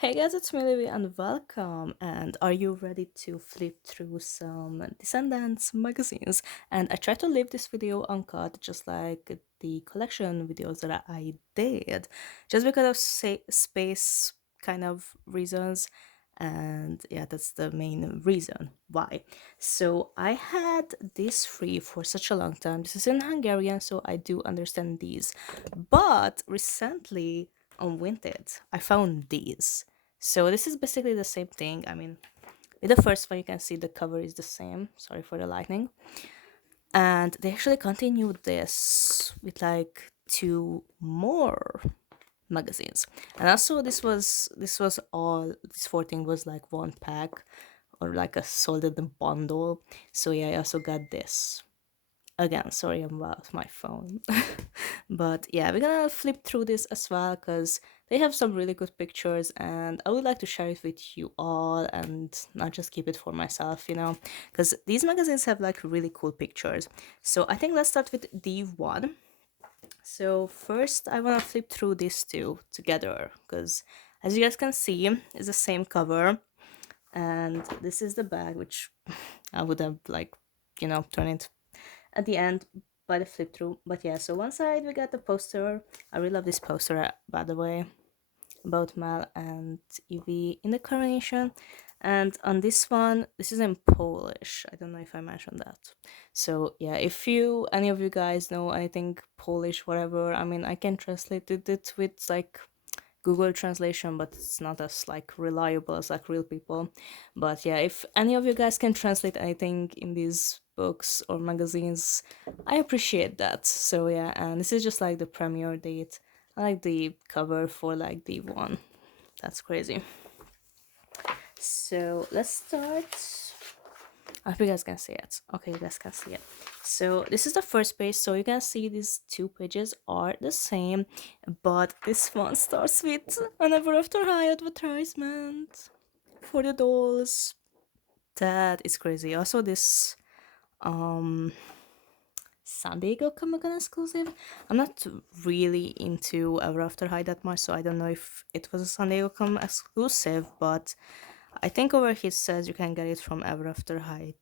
Hey guys, it's me Livy and welcome. And are you ready to flip through some Descendants magazines? And I tried to leave this video uncut, just like the collection videos that I did, just because of space kind of reasons. And yeah, that's the main reason why. So I had this free for such a long time. This is in Hungarian, so I do understand these. But recently on Vinted, I found these. So this is basically the same thing. I mean, with the first one, you can see the cover is the same. Sorry for the lightning. And they actually continued this with like two more magazines. And also this was all this 14 was like one pack or like a sold in bundle. So yeah, I also got this. Again, sorry about my phone. But yeah, we're gonna flip through this as well because they have some really good pictures and I would like to share it with you all and not just keep it for myself, because these magazines have like really cool pictures. So I think let's start with D1. So first I want to flip through these two together because as you guys can see, it's the same cover and this is the bag which I would have like, turn it at the end by the flip through. But yeah, so one side we got the poster. I really love this poster, by the way, about Mel and Evie in the coronation. And on this one, this is in Polish. I don't know if I mentioned that. So yeah, if you any of you guys know anything Polish, whatever, I mean, I can translate it with like Google translation, but it's not as like reliable as like real people. But yeah, if any of you guys can translate anything in these books or magazines, I appreciate that. So yeah, and this is just like the premiere date. I like the cover for like the one. That's crazy. So let's start. I hope you guys can see it. Okay, you guys can see it. So this is the first page. So you can see these two pages are the same, but this one starts with an ever after high advertisement for the dolls. That is crazy. Also, this um San Diego Comic Con exclusive. I'm not really into Ever After High that much, so I don't know if it was a San Diego Comic exclusive, but I think over here it says you can get it from Ever After High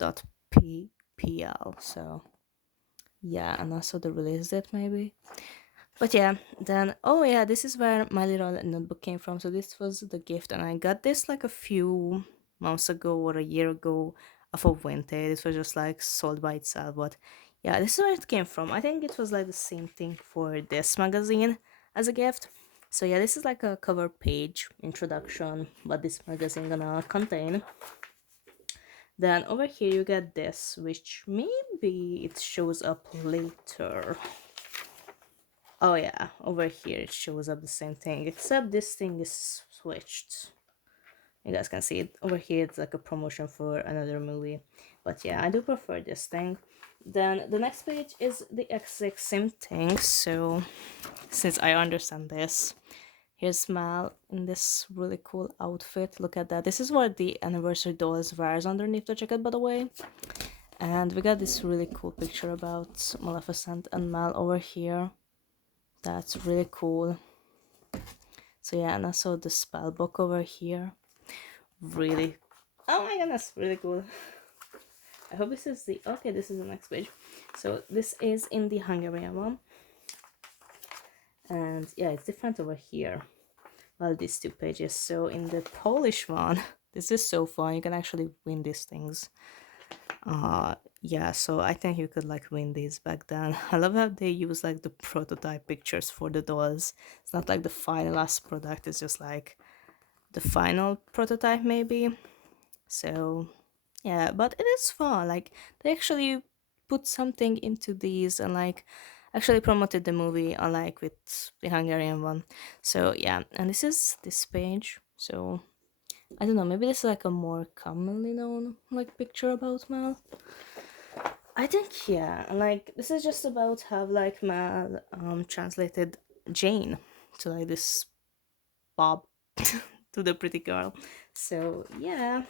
dot pl. So yeah, and also the release date maybe. But yeah, then oh yeah, this is where my little notebook came from. So this was the gift, and I got this like a few months ago or a year ago off of Vinted. This was just like sold by itself, but yeah, this is where it came from. I think it was like the same thing for this magazine as a gift. So yeah, this is like a cover page introduction what this magazine gonna contain. Then over here you get this, which maybe it shows up later. Oh yeah, over here it shows up the same thing, except this thing is switched. You guys can see it. Over here it's like a promotion for another movie. But yeah, I do prefer this thing. Then the next page is the exact same thing, so since I understand this, here's Mal in this really cool outfit. Look at that. This is what the anniversary dolls wears underneath the jacket, by the way. And we got this really cool picture about Maleficent and Mal over here. That's really cool. So yeah, and also the spell book over here. Really, oh my goodness, really cool. I hope this is the, okay, this is the next page. So this is in the Hungarian one. And yeah, it's different over here. Well, these two pages. So in the Polish one, this is so fun. You can actually win these things. Yeah, so I think you could like win these back then. I love how they use like the prototype pictures for the dolls. It's not like the final last product, it's just like the final prototype maybe. So yeah, but it is fun. Like they actually put something into these and like actually promoted the movie unlike with the Hungarian one. So yeah, and this is this page. So I don't know, maybe this is like a more commonly known like picture about Mel. I think yeah, like this is just about how like Mel translated Jane to like this Bob to the pretty girl. So yeah,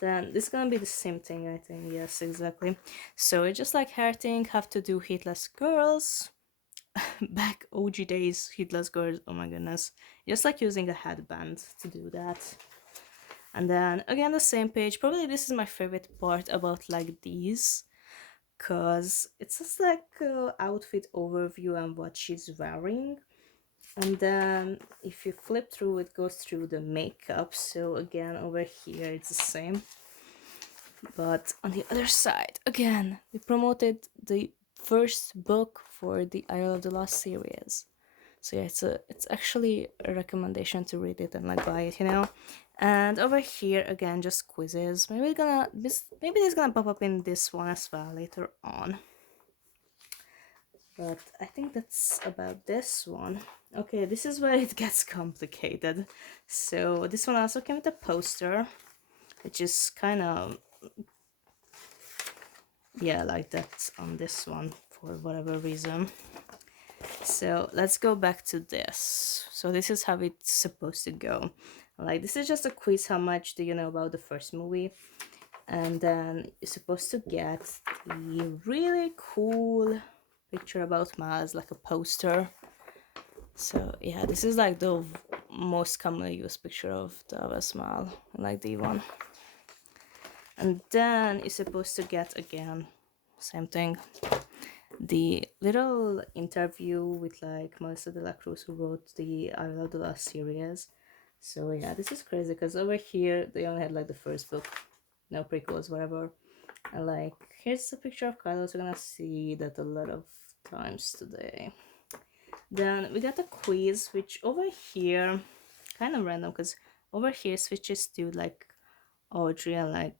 then this is gonna be the same thing, I think. Yes, exactly. So it's just like her thing have to do hitless girls. back OG days, heatless girls. Oh my goodness. Just like using a headband to do that. And then again, the same page. Probably this is my favorite part about like these, because it's just like outfit overview and what she's wearing. And then if you flip through, it goes through the makeup. So again, over here it's the same, but on the other side, again, we promoted the first book for the Isle of the Lost series. So yeah, it's actually a recommendation to read it and like buy it, you know. And over here again, just quizzes. Maybe it's gonna pop up in this one as well later on. But I think that's about this one. Okay, this is where it gets complicated. So this one also came with a poster, which is kind of, yeah, like that on this one for whatever reason. So let's go back to this. So this is how it's supposed to go. Like, this is just a quiz. How much do you know about the first movie? And then you're supposed to get the really cool picture about Miles, like a poster. So yeah, this is like the most commonly used picture of the Smile, like the one. And then you're supposed to get, again, same thing, the little interview with like Melissa de la Cruz, who wrote the I Love the Last series. So yeah, this is crazy because over here they only had like the first book, no prequels, whatever. And like, here's a picture of Kylo, so we're gonna see that a lot of times today. Then we got a quiz, which over here, kind of random, because over here switches to like Audrey and like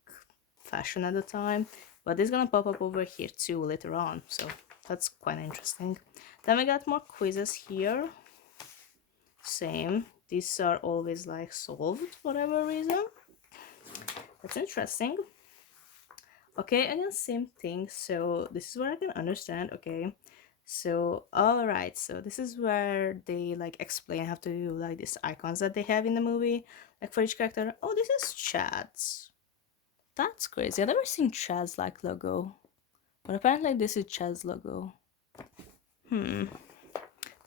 fashion at the time, but it's gonna pop up over here too later on, so that's quite interesting. Then we got more quizzes here. Same, these are always like solved for whatever reason. That's interesting. Okay, again, same thing. So this is where I can understand. Okay, so all right, so this is where they like explain how to do like these icons that they have in the movie, like for each character. Oh, this is Chad's. That's crazy. I've never seen Chad's like logo, but apparently this is Chad's logo. That's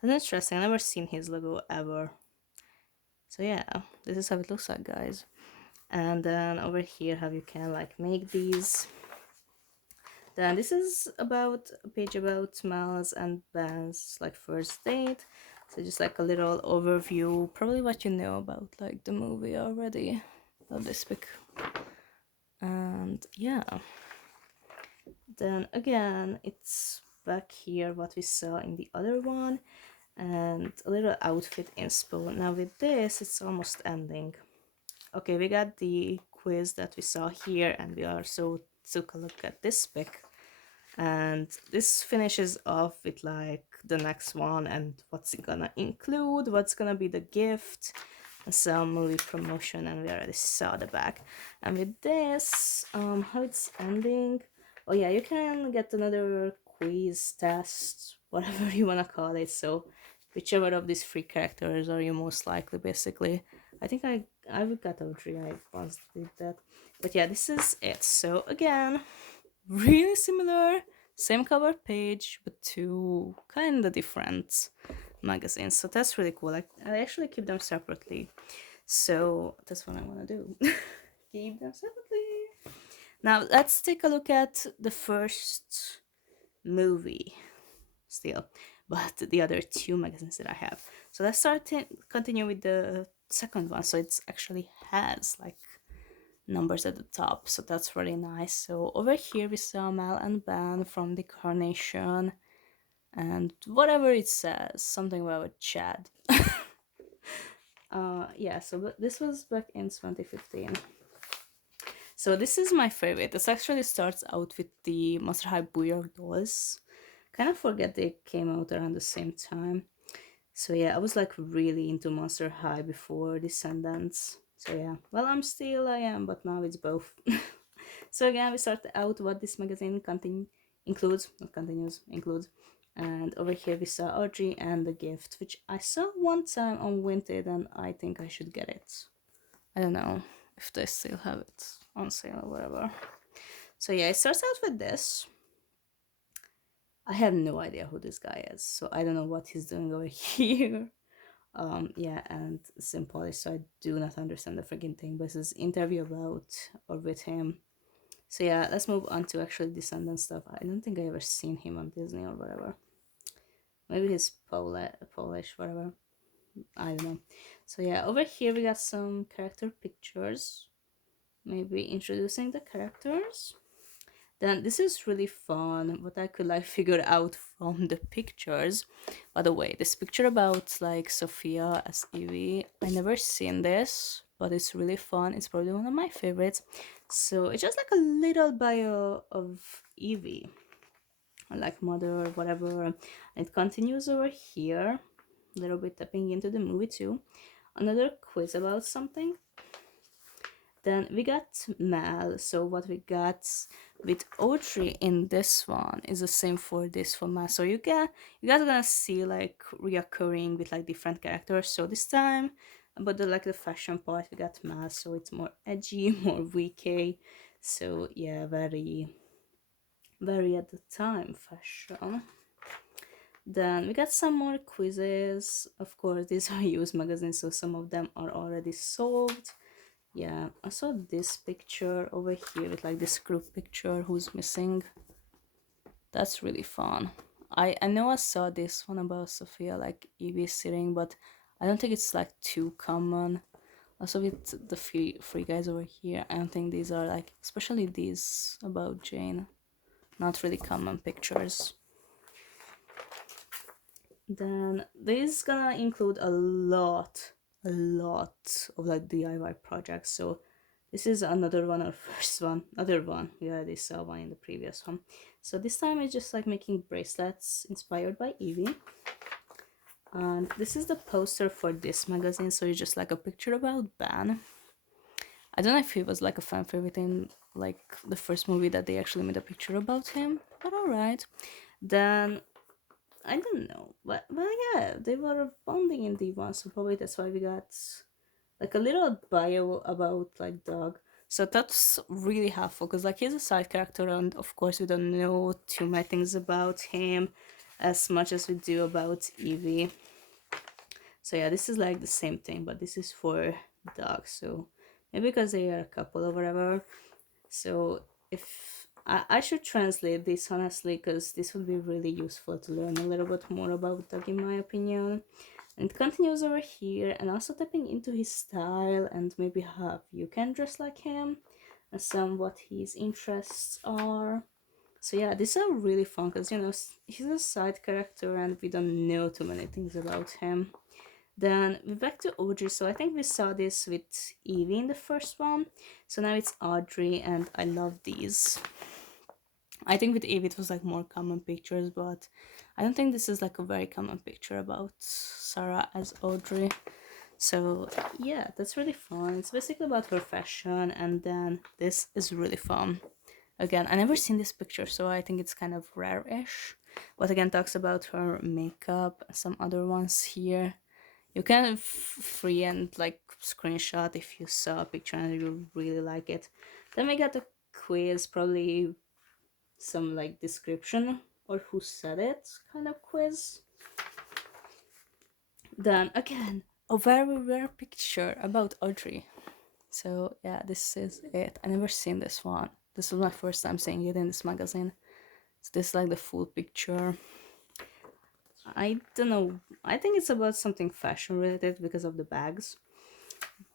interesting. I've never seen his logo ever. So yeah, this is how it looks like, guys. And then over here, how you can like make these. Then this is about a page about Miles and Ben's like first date. So just like a little overview, probably what you know about like the movie already. Love this pic. And yeah. Then again, it's back here what we saw in the other one, and a little outfit inspo. Now with this, it's almost ending. Okay, we got the quiz that we saw here, and we also took a look at this pic. And this finishes off with like the next one and what's it gonna include, what's gonna be the gift, and some movie promotion, and we already saw the back. And with this, how it's ending, oh yeah, you can get another quiz, test, whatever you wanna call it. So whichever of these three characters are you most likely, basically. I think I've got Audrey, I once did that. But yeah, this is it. So again, really similar, same cover page, but two kind of different magazines. So that's really cool. I actually keep them separately. So that's what I want to do. Keep them separately. Now let's take a look at the first movie still, but the other two magazines that I have. So let's continue with the second one. So it's actually has like numbers at the top, so that's really nice. So over here we saw Mel and Ben from the Carnation, and whatever it says, something about Chad. Yeah, so this was back in 2015. So this is my favorite. This actually starts out with the Monster High Booyah dolls. Kind of forget they came out around the same time. So yeah, I was like really into Monster High before Descendants. So yeah, well, I am, but now it's both. So again, we start out what this magazine includes, not continues, includes. And over here we saw Audrey and the gift, which I saw one time on Vinted, and I think I should get it. I don't know if they still have it on sale or whatever. So yeah, it starts out with this. I have no idea who this guy is, so I don't know what he's doing over here. Yeah, and it's in Polish, so I do not understand the freaking thing, but this interview about or with him. So yeah, let's move on to actually Descendant stuff. I don't think I ever seen him on Disney or whatever. Maybe he's Polish, whatever. I don't know. So yeah, over here we got some character pictures. Maybe introducing the characters. Then this is really fun. What I could like figure out from the pictures. By the way, this picture about like Sophia as Evie, I never seen this, but it's really fun. It's probably one of my favorites. So it's just like a little bio of Evie, like mother, whatever. It continues over here, a little bit tapping into the movie too. Another quiz about something. Then we got Mal. So what we got with Audrey in this one is the same for this for Mal. So you guys gonna see like reoccurring with like different characters. So this time, but the fashion part we got Mal. So it's more edgy, more VK. So yeah, very at the time fashion. Then we got some more quizzes. Of course, these are used magazines, so some of them are already solved. Yeah, I saw this picture over here with like this group picture who's missing. That's really fun. I know I saw this one about Sophia like Evie sitting, but I don't think it's like too common. Also with the free guys over here, I don't think these are like, especially these about Jane, not really common pictures. Then this is gonna include a lot of like DIY projects. So this is another one, or first one, other one. We already saw one in the previous one. So this time it's just like making bracelets inspired by Evie. And this is the poster for this magazine. So it's just like a picture about Ben. I don't know if he was like a fan favorite in like the first movie that they actually made a picture about him, but alright. Then I don't know, but yeah, they were bonding in D1, so probably that's why we got like a little bio about like Doug. So that's really helpful because like he's a side character, and of course we don't know too many things about him as much as we do about Evie. So yeah, this is like the same thing, but this is for Doug. So maybe because they are a couple or whatever. So if I should translate this honestly, because this would be really useful to learn a little bit more about Doug in my opinion. And it continues over here, and also tapping into his style and maybe how you can dress like him and some what his interests are. So yeah, these are really fun because he's a side character and we don't know too many things about him. Then we're back to Audrey. So I think we saw this with Evie in the first one. So now it's Audrey, and I love these. I think with Evie it was like more common pictures, but I don't think this is like a very common picture about Sarah as Audrey. So yeah, that's really fun. It's basically about her fashion, and then this is really fun. Again, I never seen this picture, so I think it's kind of rare-ish. But again, talks about her makeup, some other ones here. You can free and like screenshot if you saw a picture and you really like it. Then we got a quiz, probably some like description or who said it kind of quiz. Then again, a very rare picture about Audrey. So yeah, this is it. I never seen this one. This was my first time seeing it in this magazine. So this is like the full picture. I don't know. I think it's about something fashion related because of the bags,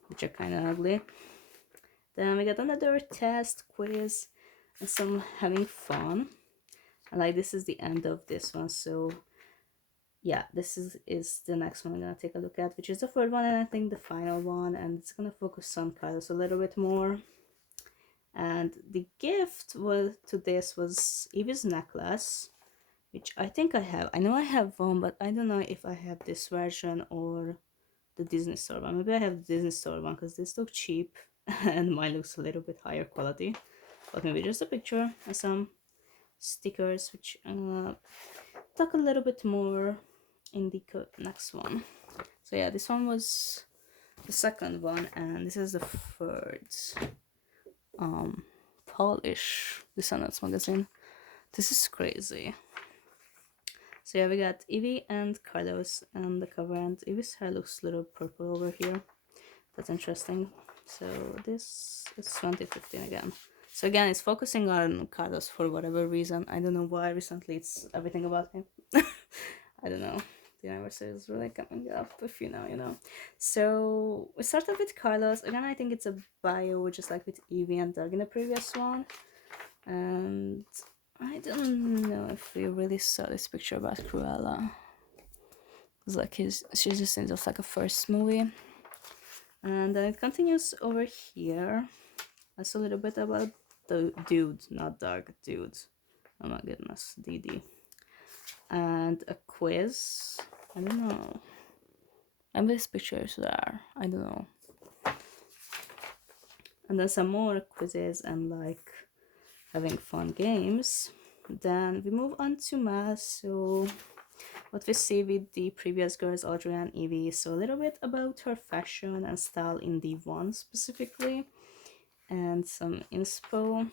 which are kind of ugly. Then we got another test quiz and some having fun. And like this is the end of this one. So yeah, this is the next one I'm gonna take a look at, which is the third one and I think the final one, and it's gonna focus on Kylos a little bit more. And the gift to this was Evie's necklace, which I think I have. I know I have one, but I don't know if I have this version or the Disney Store one. Maybe I have the Disney Store one because this looks cheap and mine looks a little bit higher quality. But maybe just a picture and some stickers, which talk a little bit more in the next one. So yeah, this one was the second one, and this is the third Polish Descendants magazine. This is crazy. So yeah, we got Evie and Carlos on the cover, and Evie's hair looks a little purple over here. That's interesting. So this is 2015 again. So again, it's focusing on Carlos for whatever reason. I don't know why. Recently, it's everything about him. I don't know. The anniversary is really coming up, if you know, you know. So we started with Carlos. Again, I think it's a bio, just like with Evie and Doug in the previous one. And I don't know if we really saw this picture about Cruella. It's like she's just in just like a first movie. And then it continues over here. That's a little bit about the dude, not Doug, dude. Oh my goodness, Dee. And a quiz. I don't know. Maybe this picture is there. I don't know. And then some more quizzes and like having fun games. Then we move on to math. So what we see with the previous girls, Audrey and Evie. So a little bit about her fashion and style in D1 specifically. And some inspo.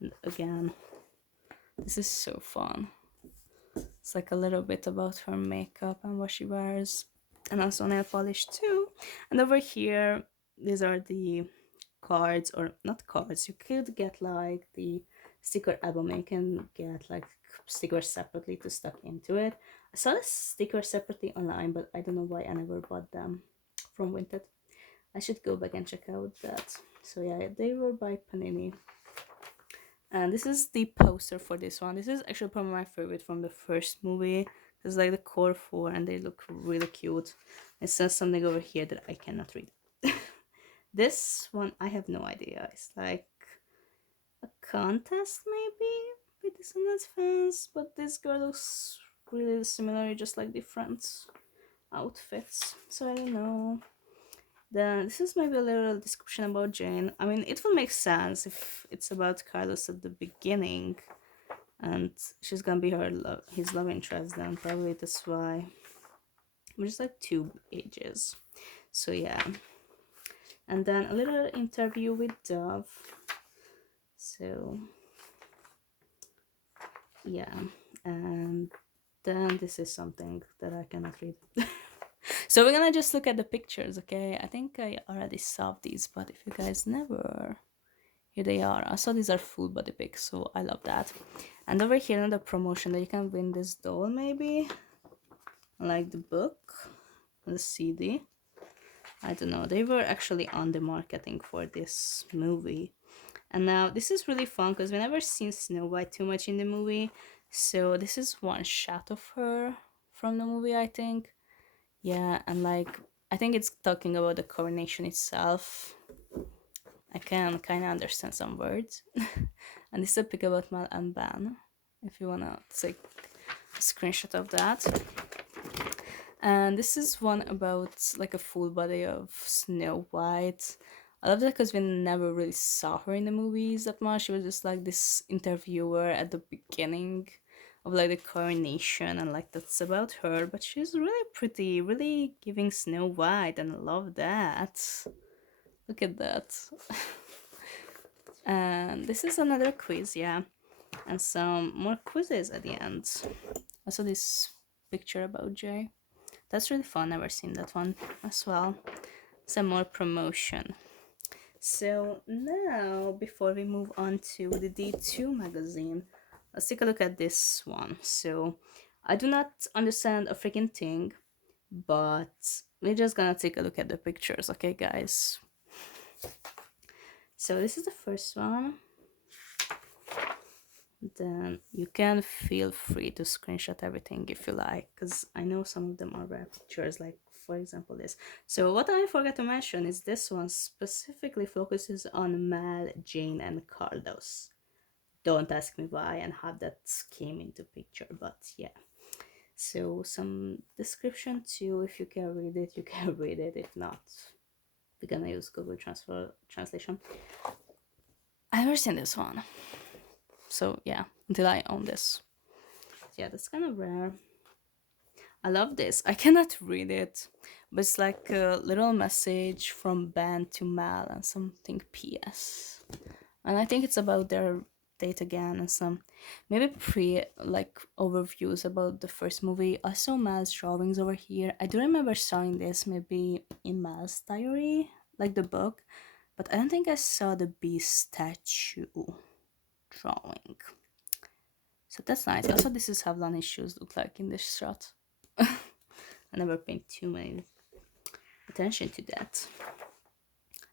And again, this is so fun. It's like a little bit about her makeup and what she wears. And also nail polish too. And over here, these are the cards, or not cards. You could get like the sticker album. You can get like stickers separately to stuck into it. I saw the stickers separately online, but I don't know why I never bought them from Vinted. I should go back and check out that. So yeah, they were by Panini. And this is the poster for this one. This is actually probably my favorite from the first movie. It's like the core four, and they look really cute. It says something over here that I cannot read. This one, I have no idea. It's like a contest, maybe, with Descendants fans. But this girl looks really similar, just like different outfits. So I don't know. Then this is maybe a little description about Jane. I mean, it will make sense if it's about Carlos at the beginning, and she's gonna be his love interest. Then probably that's why. We're just like 2 ages. So yeah. And then a little interview with Dove. So yeah, and then this is something that I cannot read. So we're gonna just look at the pictures, okay? I think I already saw these, but if you guys never, here they are. I saw these are full body pics, so I love that. And over here another promotion that you can win this doll, maybe, like the book, the CD. I don't know. They were actually on the marketing for this movie. And now this is really fun because we never seen Snow White too much in the movie. So this is one shot of her from the movie, I think. Yeah, and like I think it's talking about the coronation itself. I can kind of understand some words. And this is a pic about Mal and Ban, if you wanna take a screenshot of that. And this is one about like a full body of Snow White. I love that because we never really saw her in the movies that much. She was just like this interviewer at the beginning of like the coronation, and like that's about her. But she's really pretty, really giving Snow White, and I love that. Look at that. And this is another quiz, yeah, and some more quizzes at the end. Also, this picture about Jay. That's really fun. Never seen that one as well. Some more promotion. So now, before we move on to the D2 magazine, let's take a look at this one. So I do not understand a freaking thing, but we're just gonna take a look at the pictures, okay, guys? So this is the first one. Then you can feel free to screenshot everything if you like, because I know some of them are rare pictures, like for example this. So what I forgot to mention is this one specifically focuses on Mal, Jane, and Carlos. Don't ask me why and how that came into picture, but yeah. So some description too. If you can read it, you can read it. If not, we're gonna use Google Translation. I've never seen this one, so yeah, until I own this. Yeah, that's kind of rare. I love this. I cannot read it, but it's like a little message from Ben to Mal and something PS. And I think it's about update again and some maybe pre like overviews about the first movie. I saw Mal's drawings over here. I do remember seeing this maybe in Mal's diary, like the book, but I don't think I saw the beast statue drawing. So that's nice. Also, this is how Lani's shoes look like in this shot. I never paid too many attention to that.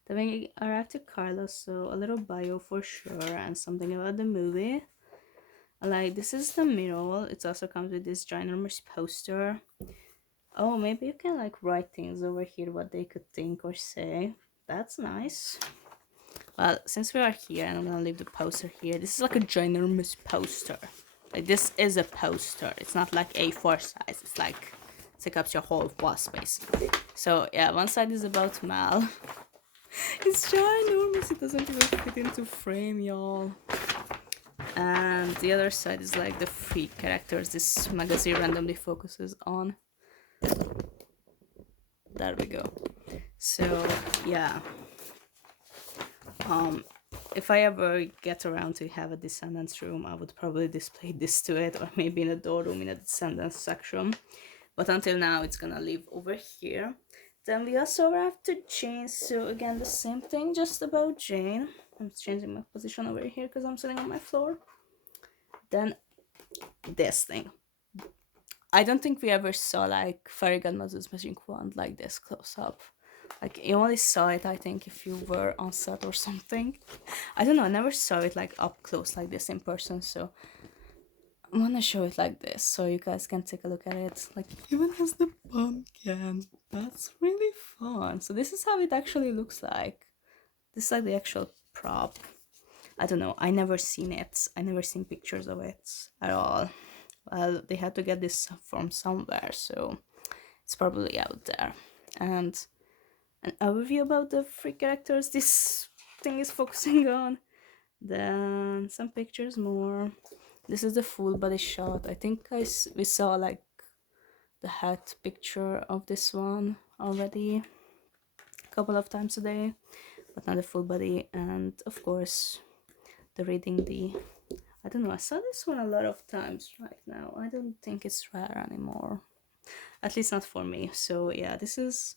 Then we arrived to Carlos, so a little bio for sure and something about the movie. Like, this is the mural. It also comes with this ginormous poster. Oh, maybe you can like write things over here what they could think or say. That's nice. Well, since we are here and I'm gonna leave the poster here, this is like a ginormous poster. Like, this is a poster. It's not like A4 size. It's like, it takes up your whole wall space. So yeah, one side is about Mal. It's ginormous. It doesn't even fit into frame, y'all. And the other side is like the free characters this magazine randomly focuses on. There we go. So yeah. If I ever get around to have a Descendants room, I would probably display this to it, or maybe in a door room in a Descendants section. But until now, it's gonna live over here. Then we also arrived to Jane. So again, the same thing, just about Jane. I'm changing my position over here because I'm sitting on my floor. Then this thing. I don't think we ever saw like Fairy Godmother's magic wand like this close up. Like, you only saw it, I think, if you were on set or something. I don't know, I never saw it like up close like this in person, so I'm gonna show it like this so you guys can take a look at it. Like, it even has the pumpkin. That's really fun. So this is how it actually looks like. This is like the actual prop. I don't know, I never seen it. I never seen pictures of it at all. Well, they had to get this from somewhere, so it's probably out there. And an overview about the three characters this thing is focusing on. Then some pictures more. This is the full body shot. I think we saw like the hat picture of this one already a couple of times today, but not the full body. And of course, the reading the. I don't know. I saw this one a lot of times right now. I don't think it's rare anymore. At least not for me. So yeah, this is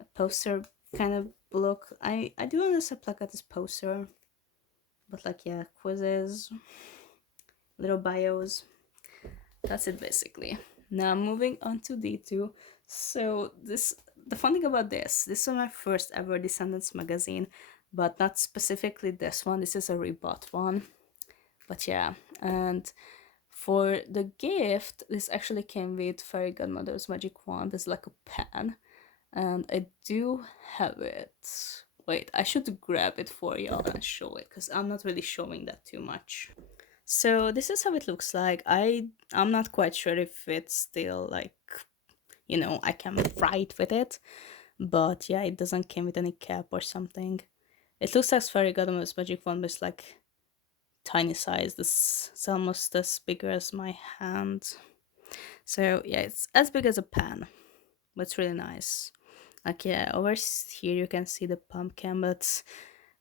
a poster kind of look. I do understand look at this poster, but like, yeah, quizzes, little bios. That's it basically. Now moving on to D2. So the fun thing about this was my first ever Descendants magazine, but not specifically this one. This is a rebought one. But yeah, and for the gift, this actually came with Fairy Godmother's magic wand. It's like a pen, and I do have it. Wait, I should grab it for y'all and show it because I'm not really showing that too much. So this is how it looks like. I'm not quite sure if it's still like, I can write with it, but yeah, it doesn't come with any cap or something. It looks like Fairy Godmother's magic wand, but it's like tiny size. It's almost as big as my hand. So yeah, it's as big as a pen, but it's really nice. Like, yeah, over here you can see the pumpkin, but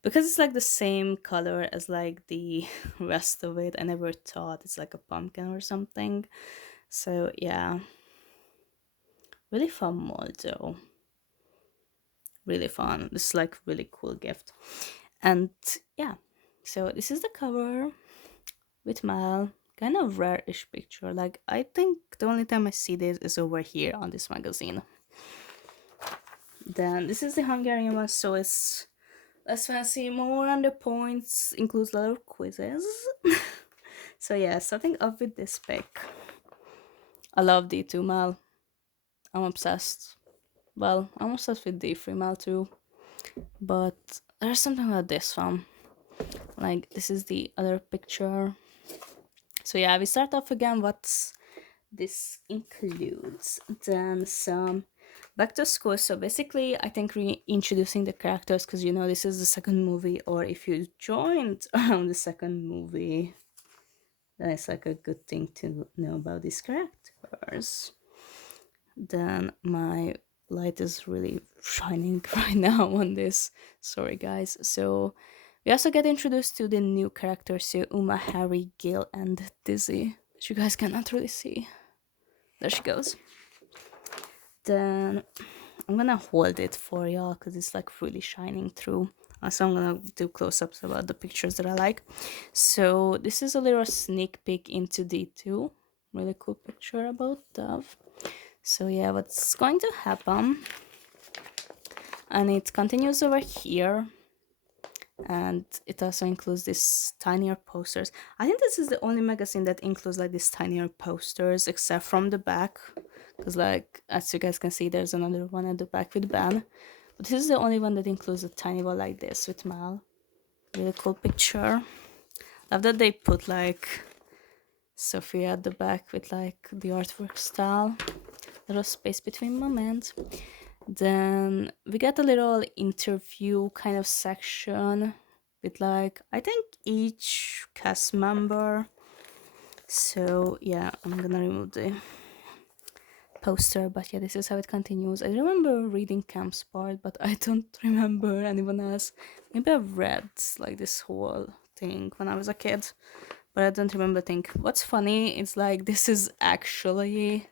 because it's like the same color as like the rest of it, I never thought it's like a pumpkin or something. So yeah, really fun mold though. Really fun. This is like really cool gift. And yeah, so this is the cover with Mal. Kind of rare-ish picture. Like, I think the only time I see this is over here on this magazine. Then this is the Hungarian one, so it's less fancy, more on the points, includes a lot of quizzes. So yeah, starting off with this pic. I love D2 Mal. I'm obsessed. Well, I'm obsessed with D3 Mal too. But there's something about this one. Like, this is the other picture. So yeah, we start off again what this includes. Then some back to school. So basically, I think reintroducing the characters because this is the second movie, or if you joined around the second movie, then it's like a good thing to know about these characters. Then my light is really shining right now on this. Sorry, guys. So We also get introduced to the new characters here, Uma, Harry, Gil, and Dizzy, which you guys cannot really see. There she goes. Then I'm gonna hold it for y'all because it's like really shining through. So I'm gonna do close-ups about the pictures that I like. So this is a little sneak peek into D2. Really cool picture about Dove. So yeah, what's going to happen? And it continues over here. And it also includes these tinier posters. I think this is the only magazine that includes like these tinier posters, except from the back, because like as you guys can see, there's another one at the back with Ben, but this is the only one that includes a tiny one like this with Mal. Really cool picture. Love that they put like Sophia at the back with like the artwork style. Little space between moments. Then we get a little interview kind of section with like I think each cast member. So yeah, I'm gonna remove the poster, but yeah, this is how it continues. I remember reading Camp's part, but I don't remember anyone else. Maybe I've read like this whole thing when I was a kid, but I don't remember thing. What's funny is like this is actually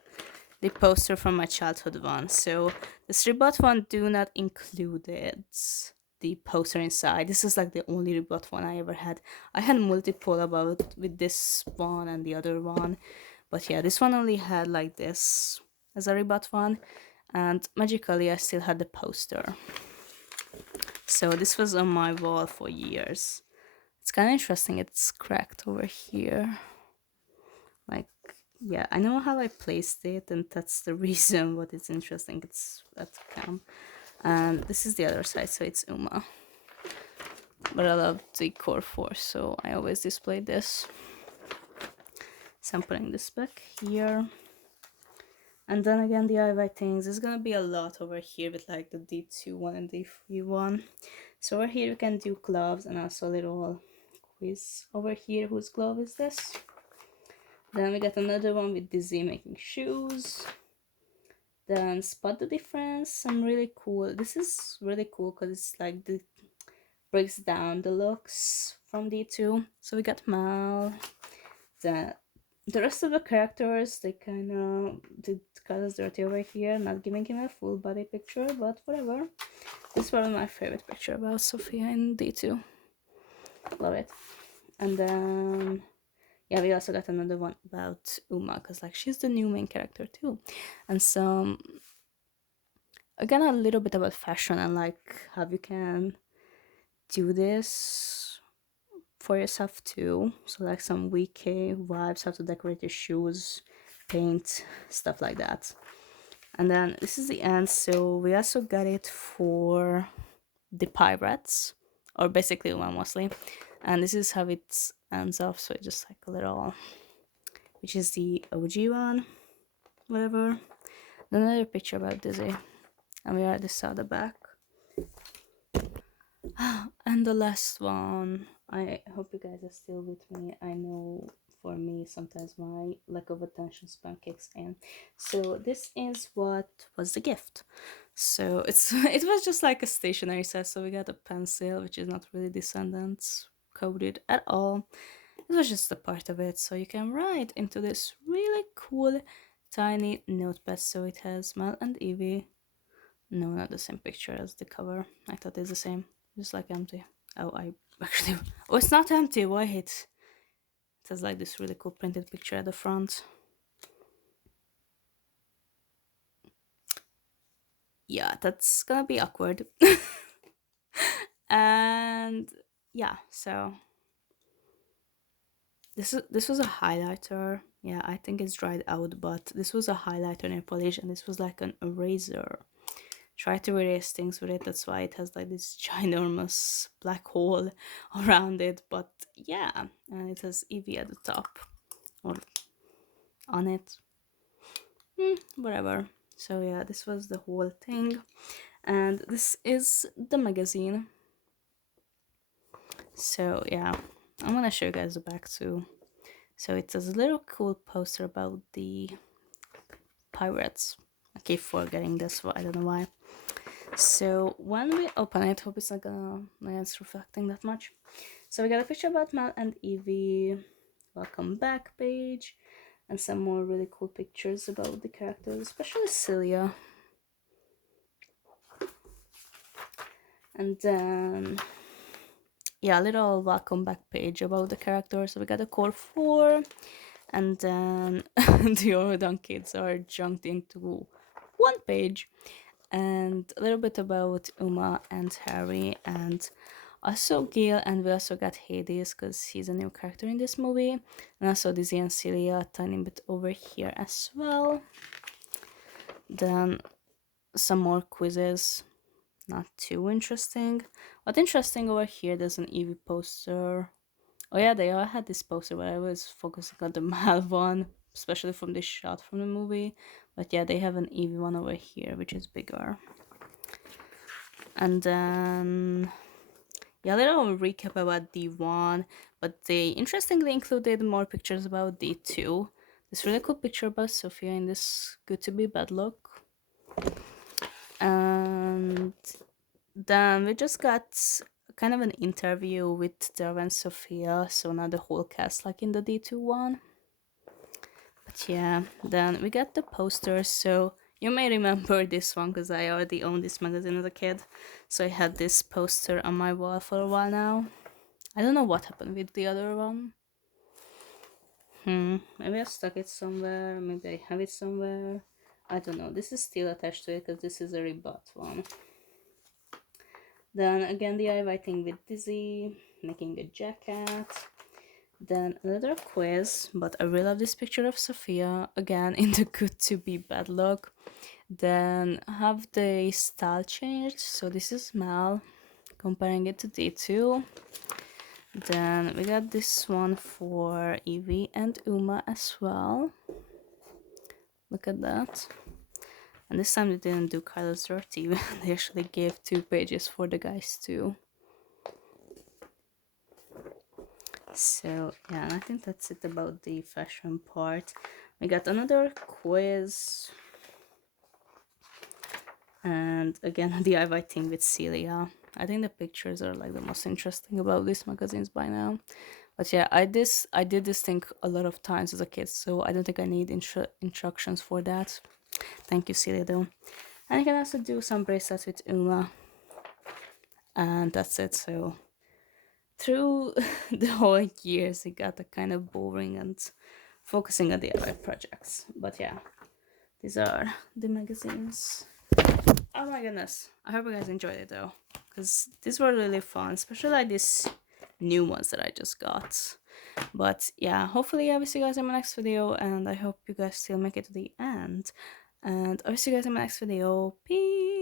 the poster from my childhood one. So the Rebut one do not include it, the poster inside. This is like the only Rebut one I ever had. I had multiple about with this one and the other one, but yeah, this one only had like this as a Rebut one, and magically I still had the poster. So this was on my wall for years. It's kind of interesting. It's cracked over here. Like, yeah, I know how I placed it, and that's the reason what it's interesting. It's at cam. And this is the other side, so it's Uma. But I love the core force, so I always display this. So I'm putting this back here. And then again, the DIY things. There's gonna be a lot over here with like the D2 one and D3 one. So over here we can do gloves and also a little quiz over here. Whose glove is this? Then we got another one with Dizzy making shoes. Then spot the difference. Some really cool. This is really cool because it's like the breaks down the looks from D2. So we got Mal. The rest of the characters, they kind of did colors dirty over here, not giving him a full body picture, but whatever. This is probably my favorite picture about Sophia in D2. Love it. And then yeah, we also got another one about Uma, because like she's the new main character too. And some again a little bit about fashion and like how you can do this for yourself too. So like some wiki vibes, how to decorate your shoes, paint, stuff like that. And then this is the end. So we also got it for the pirates, or basically one mostly. And this is how it ends up. So it's just like a little, which is the OG one, whatever. Then another picture about Dizzy, and we already saw the back. And the last one, I hope you guys are still with me. I know for me sometimes my lack of attention span kicks in. So this is what was the gift. So it was just like a stationery set. So we got a pencil, which is not really Descendants coded at all. It was just a part of it. So you can write into this really cool tiny notepad. So it has Mel and Evie. No, not the same picture as the cover. I thought it's the same. Just like empty. Oh, I actually. Oh, it's not empty. Wait. It has like this really cool printed picture at the front. Yeah, that's gonna be awkward. And yeah, so this was a highlighter. Yeah, I think it's dried out, but this was a highlighter nail polish, and this was like an eraser. Try to erase things with it. That's why it has like this ginormous black hole around it. But yeah, and it has Evie at the top or on it. Whatever. So yeah, this was the whole thing, and this is the magazine. So yeah, I'm gonna show you guys the back too. So it has a little cool poster about the pirates. I keep forgetting this, I don't know why. So when we open it, hope it's not gonna, it's reflecting that much. So we got a picture about Mal and Evie, welcome back page, and some more really cool pictures about the characters, especially Celia. And then, yeah, a little welcome back page about the characters. So we got a core 4, and then the Orodon kids are junked into one page, and a little bit about Uma and Harry, and also Gil, and we also got Hades because he's a new character in this movie, and also Dizzy and Celia a tiny bit over here as well. Then some more quizzes, not too interesting. What interesting over here, there's an Eevee poster. Oh yeah, they all had this poster, but I was focusing on the Mal one, especially from this shot from the movie. But yeah, they have an Eevee one over here, which is bigger. And then, yeah, a little recap about D1, but they interestingly included more pictures about D2. This really cool picture about Sophia in this good to be bad look. And then we just got kind of an interview with Dara and Sophia, so not the whole cast like in the D2 one. But yeah, then we got the posters, so you may remember this one because I already owned this magazine as a kid. So I had this poster on my wall for a while now. I don't know what happened with the other one. Maybe I stuck it somewhere, maybe I have it somewhere. I don't know. This is still attached to it because this is a rebut one. Then again, the eye writing with Dizzy, making a jacket. Then another quiz, but I really love this picture of Sophia, again in the good to be bad luck. Then have the style changed, so this is Mal, comparing it to D2. Then we got this one for Evie and Uma as well. Look at that. And this time they didn't do Kylo's dirty, they actually gave 2 pages for the guys too. So yeah, I think that's it about the fashion part. We got another quiz, and again the DIY thing with Celia. I think the pictures are like the most interesting about these magazines by now. But yeah, I did this thing a lot of times as a kid, so I don't think I need instructions for that. Thank you, Celia, though. And you can also do some bracelets with Uma, and that's it. So through the whole years, it got a kind of boring and focusing on DIY projects. But yeah, these are the magazines. Oh my goodness, I hope you guys enjoyed it though, because these were really fun, especially like these new ones that I just got. But yeah, hopefully I will see you guys in my next video, and I hope you guys still make it to the end. And I will see you guys in my next video. Peace!